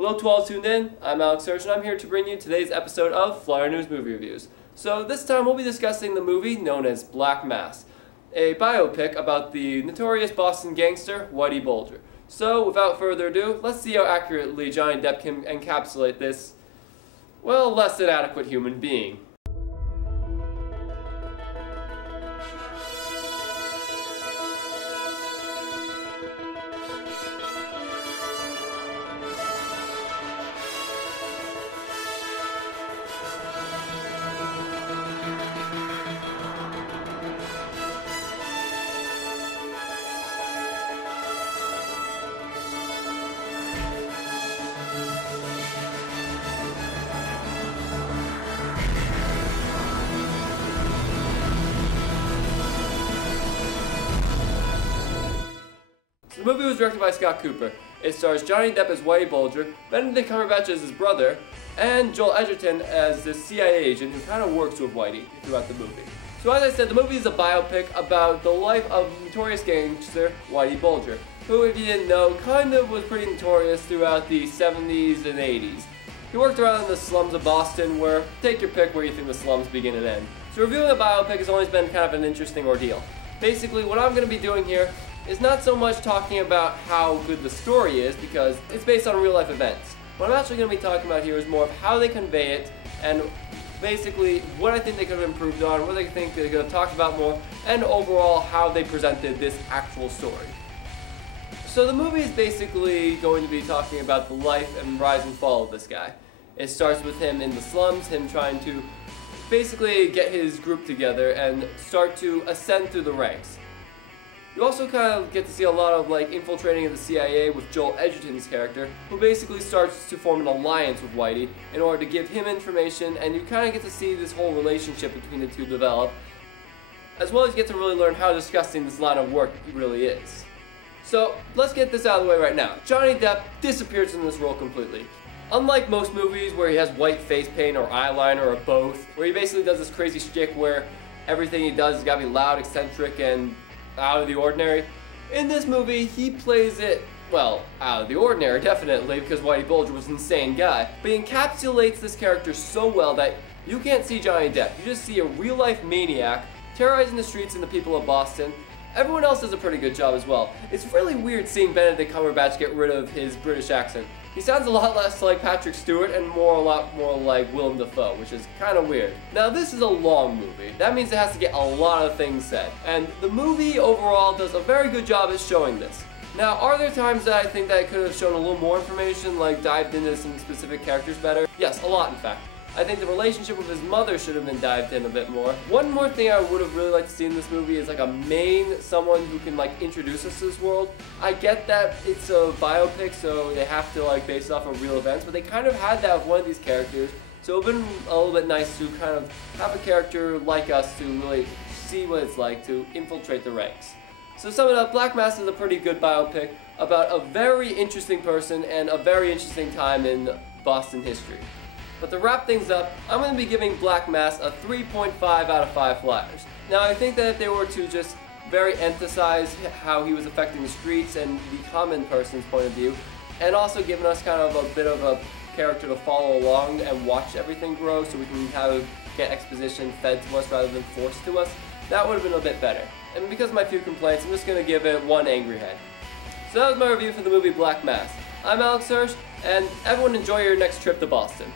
Hello to all tuned in, I'm Alex Hirsch and I'm here to bring you today's episode of Flyer News Movie Reviews. So this time we'll be discussing the movie known as Black Mass, a biopic about the notorious Boston gangster Whitey Bulger. So without further ado, let's see how accurately Johnny Depp can encapsulate this, well, less than adequate human being. The movie was directed by Scott Cooper. It stars Johnny Depp as Whitey Bulger, Benedict Cumberbatch as his brother, and Joel Edgerton as the CIA agent who kind of works with Whitey throughout the movie. So as I said, the movie is a biopic about the life of notorious gangster Whitey Bulger, who, if you didn't know, kind of was pretty notorious throughout the 70s and 80s. He worked around in the slums of Boston, where, take your pick where you think the slums begin and end. So reviewing a biopic has always been kind of an interesting ordeal. Basically, what I'm going to be doing here is not so much talking about how good the story is, because it's based on real life events. What I'm actually going to be talking about here is more of how they convey it, and basically what I think they could have improved on, what they think they could have talked about more, and overall how they presented this actual story. So the movie is basically going to be talking about the life and rise and fall of this guy. It starts with him in the slums, him trying to basically get his group together and start to ascend through the ranks. You also kind of get to see a lot of infiltrating of the CIA with Joel Edgerton's character, who basically starts to form an alliance with Whitey in order to give him information, and you kind of get to see this whole relationship between the two develop, as well as you get to really learn how disgusting this line of work really is. So let's get this out of the way right now. Johnny Depp disappears from this role completely. Unlike most movies where he has white face paint or eyeliner or both, where he basically does this crazy shtick where everything he does has got to be loud, eccentric, and out of the ordinary. In this movie, he plays it, well, out of the ordinary, definitely, because Whitey Bulger was an insane guy. But he encapsulates this character so well that you can't see Johnny Depp. You just see a real-life maniac terrorizing the streets and the people of Boston. Everyone else does a pretty good job as well. It's really weird seeing Benedict Cumberbatch get rid of his British accent. He sounds a lot less like Patrick Stewart and a lot more like Willem Dafoe, which is kind of weird. Now, this is a long movie. That means it has to get a lot of things said. And the movie overall does a very good job at showing this. Now, are there times that I think that it could have shown a little more information, like dived into some specific characters better? Yes, a lot in fact. I think the relationship with his mother should have been dived in a bit more. One more thing I would have really liked to see in this movie is someone who can introduce us to this world. I get that it's a biopic, so they have to base it off of real events, but they kind of had that with one of these characters, so it would have been a little bit nice to kind of have a character like us to really see what it's like to infiltrate the ranks. So to sum it up, Black Mass is a pretty good biopic about a very interesting person and a very interesting time in Boston history. But to wrap things up, I'm going to be giving Black Mass a 3.5 out of 5 flyers. Now, I think that if they were to just very emphasize how he was affecting the streets and the common person's point of view, and also giving us kind of a bit of a character to follow along and watch everything grow so we can kind of get exposition fed to us rather than forced to us, that would have been a bit better. And because of my few complaints, I'm just going to give it one angry head. So that was my review for the movie Black Mass. I'm Alex Hirsch, and everyone enjoy your next trip to Boston.